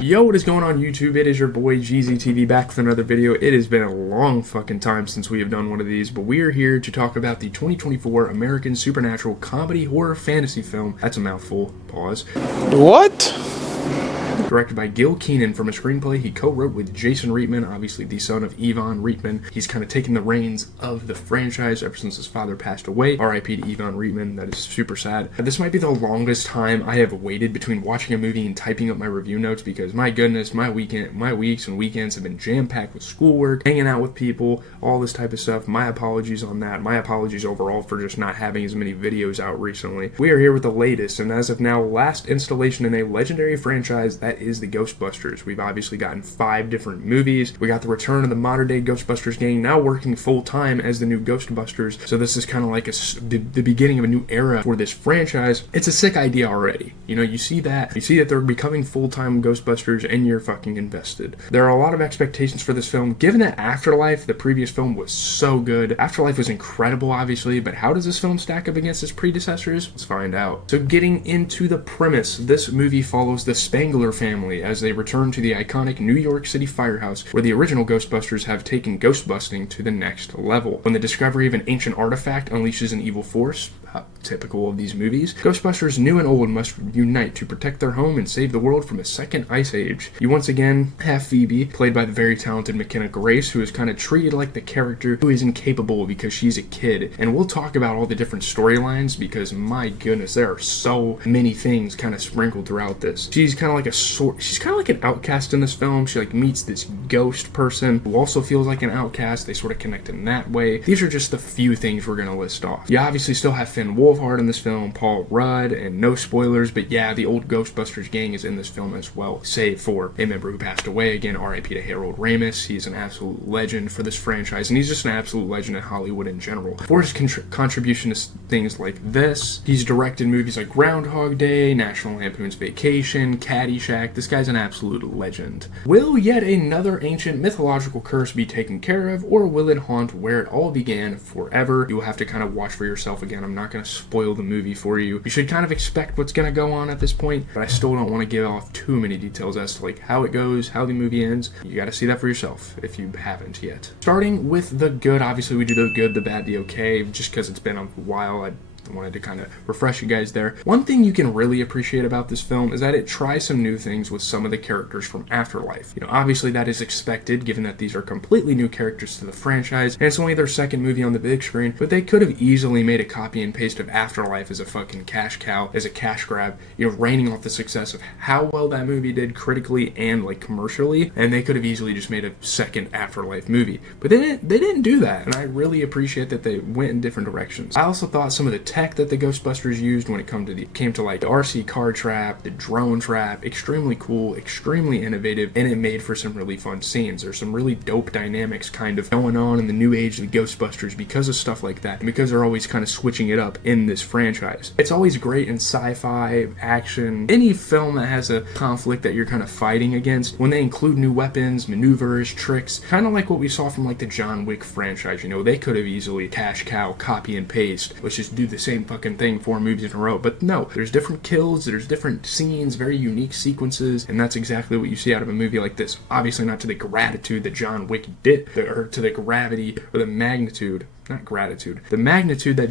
Yo, what is going on YouTube? It is your boy GZTV back with another video. It has been a long fucking time since we have done one of these, but we are here to talk about the 2024 American supernatural comedy horror fantasy film. That's a mouthful. Pause. What? Directed by Gil Kenan from a screenplay he co-wrote with Jason Reitman, obviously the son of Yvonne Reitman. He's kind of taken the reins of the franchise ever since his father passed away. R.I.P. to Yvonne Reitman. That is super sad. This might be the longest time I have waited between watching a movie and typing up my review notes because my goodness, my weeks and weekends have been jam-packed with schoolwork, hanging out with people, all this type of stuff. My apologies on that. My apologies overall for just not having as many videos out recently. We are here with the latest, and as of now, last installation in a legendary franchise that is the Ghostbusters. We've obviously gotten 5 different movies. We got the return of the modern-day Ghostbusters gang now working full-time as the new Ghostbusters. So this is kind of like the beginning of a new era for this franchise. It's a sick idea already. You know, you see that they're becoming full-time Ghostbusters and you're fucking invested. There are a lot of expectations for this film. Given that Afterlife, the previous film, was so good. Afterlife was incredible, obviously, but how does this film stack up against its predecessors? Let's find out. So getting into the premise, this movie follows the Spengler family as they return to the iconic New York City firehouse where the original Ghostbusters have taken ghostbusting to the next level. When the discovery of an ancient artifact unleashes an evil force, typical of these movies, Ghostbusters new and old must unite to protect their home and save the world from a second ice age. You once again have Phoebe, played by the very talented McKenna Grace, who is kind of treated like the character who is incapable because she's a kid. And we'll talk about all the different storylines because my goodness, there are so many things kind of sprinkled throughout this. She's kind of like an outcast in this film. She like meets this ghost person who also feels like an outcast. They sort of connect in that way. These are just the few things we're gonna list off. You obviously still have Finn Wolfhard in this film, Paul Rudd, and no spoilers, but yeah, the old Ghostbusters gang is in this film as well, save for a member who passed away. Again, R.I.P. to Harold Ramis. He's an absolute legend for this franchise, and he's just an absolute legend in Hollywood in general. For his contribution to things like this, he's directed movies like Groundhog Day, National Lampoon's Vacation, Caddyshack. This guy's an absolute legend. Will yet another ancient mythological curse be taken care of, or will it haunt where it all began forever? You will have to kind of watch for yourself. Again, I'm not going to spoil the movie for you. You should kind of expect what's going to go on at this point, but I still don't want to give off too many details as to like how it goes, how the movie ends. You got to see that for yourself if you haven't yet. Starting with the good, obviously we do the good, the bad, the okay, just because it's been a while. I wanted to kind of refresh you guys there. One thing you can really appreciate about this film is that it tries some new things with some of the characters from Afterlife. You know, obviously that is expected given that these are completely new characters to the franchise and it's only their second movie on the big screen, but they could have easily made a copy and paste of Afterlife as a fucking cash cow, as a cash grab, you know, raining off the success of how well that movie did critically and like commercially, and they could have easily just made a second Afterlife movie. But they didn't do that, and I really appreciate that they went in different directions. I also thought some of the tech that the Ghostbusters used when it came to like the RC car trap, the drone trap, extremely cool, extremely innovative, and it made for some really fun scenes. There's some really dope dynamics kind of going on in the new age of the Ghostbusters because of stuff like that, and because they're always kind of switching it up in this franchise. It's always great in sci-fi, action, any film that has a conflict that you're kind of fighting against, when they include new weapons, maneuvers, tricks, kind of like what we saw from like the John Wick franchise. You know, they could have easily cash cow, copy and paste, let's just do the same fucking thing 4 movies in a row, but no, there's different kills, there's different scenes, very unique sequences, and that's exactly what you see out of a movie like this. Obviously not to the gratitude that John Wick did, or to the gravity or the magnitude, not gratitude, the magnitude that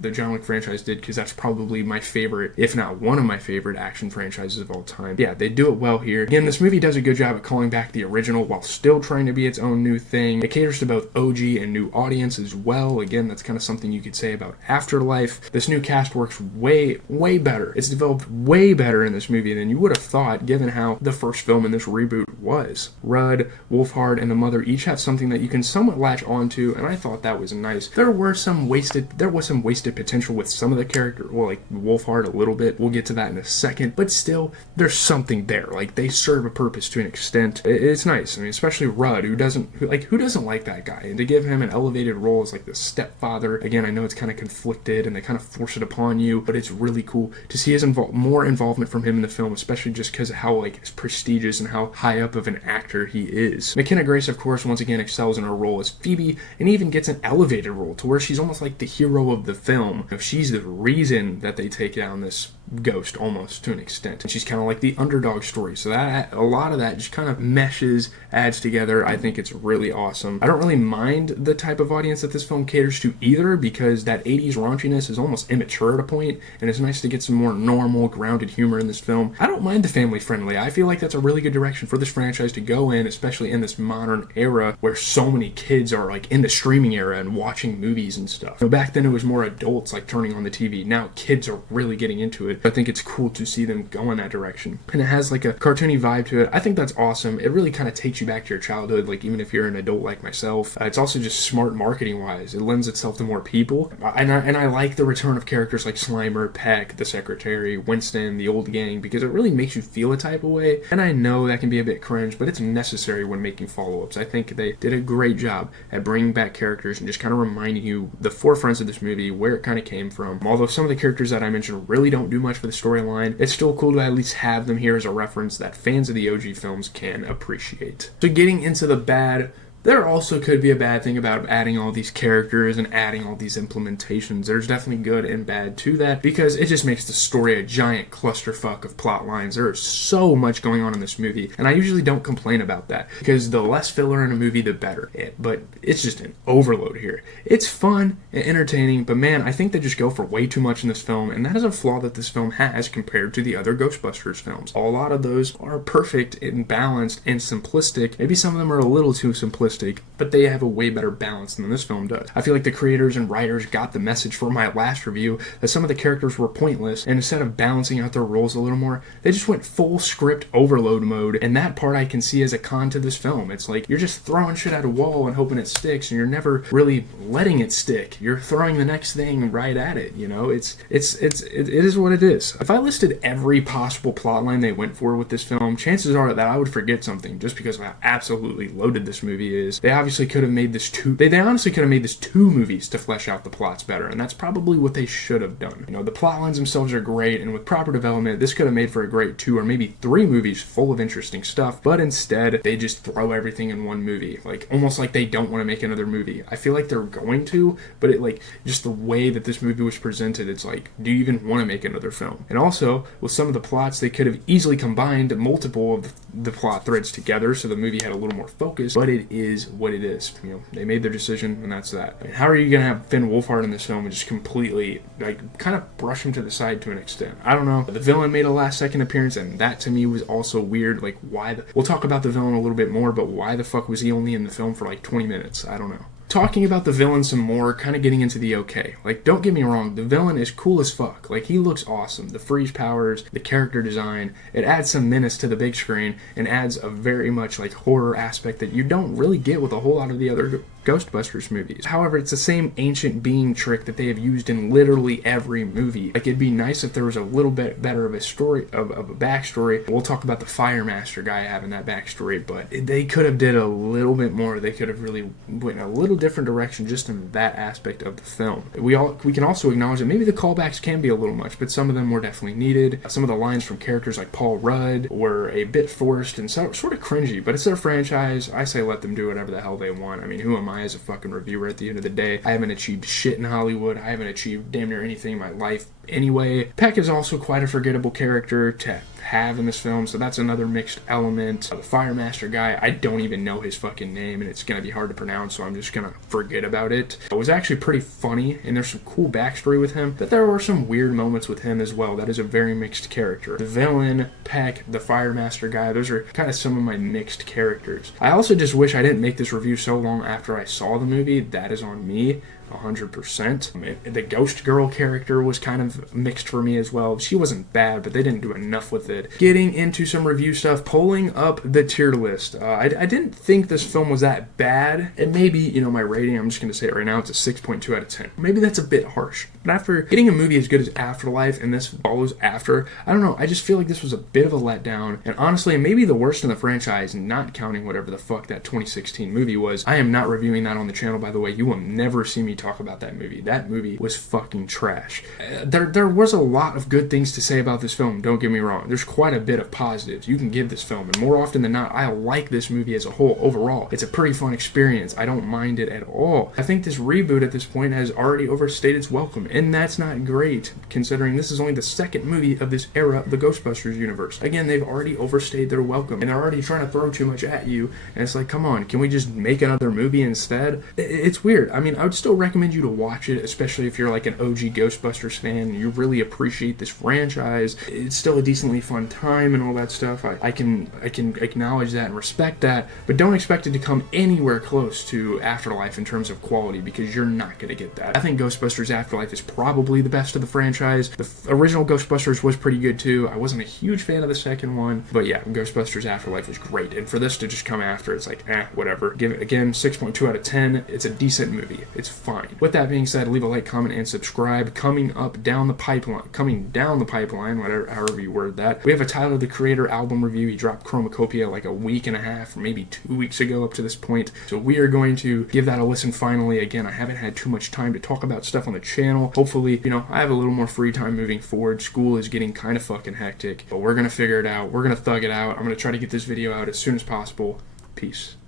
the John Wick franchise did, because that's probably my favorite, if not one of my favorite action franchises of all time. Yeah, they do it well here. Again, this movie does a good job at calling back the original while still trying to be its own new thing. It caters to both OG and new audience as well. Again, that's kind of something you could say about Afterlife. This new cast works way better. It's developed way better in this movie than you would have thought, given how the first film in this reboot was. Rudd, Wolfhard, and the mother each have something that you can somewhat latch onto, and I thought that was nice. There was some wasted potential with some of the characters, well, like Wolfhard a little bit. We'll get to that in a second, but still, there's something there. Like, they serve a purpose to an extent. It's nice. I mean, especially Rudd, who doesn't like that guy, and to give him an elevated role as like the stepfather. Again, I know it's kind of conflicted, and they kind of force it upon you, but it's really cool to see his more involvement from him in the film, especially just because of how like prestigious and how high up of an actor he is. McKenna Grace, of course, once again excels in her role as Phoebe, and even gets an elevated role to where she's almost like the hero of the film. She's the reason that they take down this Ghost almost to an extent. And she's kind of like the underdog story. So that a lot of that just kind of meshes, adds together. I think it's really awesome. I don't really mind the type of audience that this film caters to either, because that 80s raunchiness is almost immature at a point, and it's nice to get some more normal, grounded humor in this film. I don't mind the family friendly. I feel like that's a really good direction for this franchise to go in, especially in this modern era where so many kids are like in the streaming era and watching movies and stuff. Back then it was more adults like turning on the TV. Now kids are really getting into it. I think it's cool to see them go in that direction. And it has like a cartoony vibe to it. I think that's awesome. It really kind of takes you back to your childhood, like even if you're an adult like myself. It's also just smart marketing wise. It lends itself to more people. And I like the return of characters like Slimer, Peck, the Secretary, Winston, the old gang, because it really makes you feel a type of way. And I know that can be a bit cringe, but it's necessary when making follow-ups. I think they did a great job at bringing back characters and just kind of reminding you the forefronts of this movie, where it kind of came from. Although some of the characters that I mentioned really don't do much for the storyline, it's still cool to at least have them here as a reference that fans of the OG films can appreciate. So getting into the bad, there also could be a bad thing about adding all these characters and adding all these implementations. There's definitely good and bad to that, because it just makes the story a giant clusterfuck of plot lines. There is so much going on in this movie, and I usually don't complain about that, because the less filler in a movie, the better. But it's just an overload here. It's fun and entertaining, but man, I think they just go for way too much in this film, and that is a flaw that this film has compared to the other Ghostbusters films. A lot of those are perfect and balanced and simplistic. Maybe some of them are a little too simplistic, but they have a way better balance than this film does. I feel like the creators and writers got the message from my last review that some of the characters were pointless, and instead of balancing out their roles a little more, they just went full script overload mode, and that part I can see as a con to this film. It's like you're just throwing shit at a wall and hoping it sticks, and you're never really letting it stick. You're throwing the next thing right at it, you know? It is what it is. If I listed every possible plotline they went for with this film, chances are that I would forget something, just because of how absolutely loaded this movie is. They obviously could have made this they honestly could have made this 2 movies to flesh out the plots better, and that's probably what they should have done. You know, the plot lines themselves are great, and with proper development, this could have made for a great 2 or maybe 3 movies full of interesting stuff, but instead, they just throw everything in one movie. Like, almost like they don't want to make another movie. I feel like they're going to, but it, like, just the way that this movie was presented, it's like, do you even want to make another film? And also, with some of the plots, they could have easily combined multiple of the plot threads together, so the movie had a little more focus, but it is what it is. You know, they made their decision, and that's that. I mean, how are you gonna have Finn Wolfhard in this film and just completely, like, kind of brush him to the side to an extent? I don't know. The villain made a last-second appearance, and that to me was also weird. Like, why? We'll talk about the villain a little bit more, but why the fuck was he only in the film for like 20 minutes? I don't know. Talking about the villain some more, kind of getting into the okay. Like, don't get me wrong, the villain is cool as fuck. Like, he looks awesome. The freeze powers, the character design, it adds some menace to the big screen and adds a very much, like, horror aspect that you don't really get with a whole lot of the other Ghostbusters movies. However, it's the same ancient being trick that they have used in literally every movie. Like, it'd be nice if there was a little bit better of a story, of a backstory. We'll talk about the Fire Master guy having that backstory, but they could have did a little bit more. They could have really went a little different direction just in that aspect of the film. We can also acknowledge that maybe the callbacks can be a little much, but some of them were definitely needed. Some of the lines from characters like Paul Rudd were a bit forced and sort of cringy, but it's their franchise. I say let them do whatever the hell they want. I mean, who am I as a fucking reviewer at the end of the day? I haven't achieved shit in Hollywood. I haven't achieved damn near anything in my life anyway. Peck is also quite a forgettable character to have in this film, so that's another mixed element. The Fire Master guy, I don't even know his fucking name, and it's gonna be hard to pronounce, so I'm just gonna forget about it. It was actually pretty funny, and there's some cool backstory with him, but there were some weird moments with him as well. That is a very mixed character. The villain, Peck, the Fire Master guy, those are kind of some of my mixed characters. I also just wish I didn't make this review so long after I saw the movie. That is on me. 100%. The Ghost Girl character was kind of mixed for me as well. She wasn't bad, but they didn't do enough with it. Getting into some review stuff, pulling up the tier list. I didn't think this film was that bad. And maybe, you know, my rating, I'm just going to say it right now, it's a 6.2 out of 10. Maybe that's a bit harsh. But after getting a movie as good as Afterlife, and this follows after, I don't know, I just feel like this was a bit of a letdown. And honestly, maybe the worst in the franchise, not counting whatever the fuck that 2016 movie was. I am not reviewing that on the channel, by the way. You will never see me talk talk about that movie. That movie was fucking trash. There was a lot of good things to say about this film, don't get me wrong. There's quite a bit of positives you can give this film, and more often than not, I like this movie as a whole overall. It's a pretty fun experience. I don't mind it at all. I think this reboot at this point has already overstayed its welcome, and that's not great, considering this is only the second movie of this era of the Ghostbusters universe. Again, they've already overstayed their welcome, and they're already trying to throw too much at you, and it's like, come on, can we just make another movie instead? It's weird. I mean, I would still recommend you to watch it, especially if you're like an OG Ghostbusters fan and you really appreciate this franchise. It's still a decently fun time and all that stuff. I can acknowledge that and respect that, but don't expect it to come anywhere close to Afterlife in terms of quality, because you're not going to get that. I think Ghostbusters Afterlife is probably the best of the franchise. The original Ghostbusters was pretty good too. I wasn't a huge fan of the second one, but yeah, Ghostbusters Afterlife was great, and for this to just come after, it's like, whatever. Give it, again, 6.2 out of 10. It's a decent movie. It's fine. With that being said, leave a like, comment, and subscribe. Coming down the pipeline, whatever, however you word that, we have a Tyler, the Creator album review. He dropped Chromacopia like a week and a half, or maybe 2 weeks ago up to this point, so we are going to give that a listen finally. Again, I haven't had too much time to talk about stuff on the channel. Hopefully, I have a little more free time moving forward. School is getting kind of fucking hectic, but we're gonna figure it out. We're gonna thug it out. I'm gonna try to get this video out as soon as possible. Peace.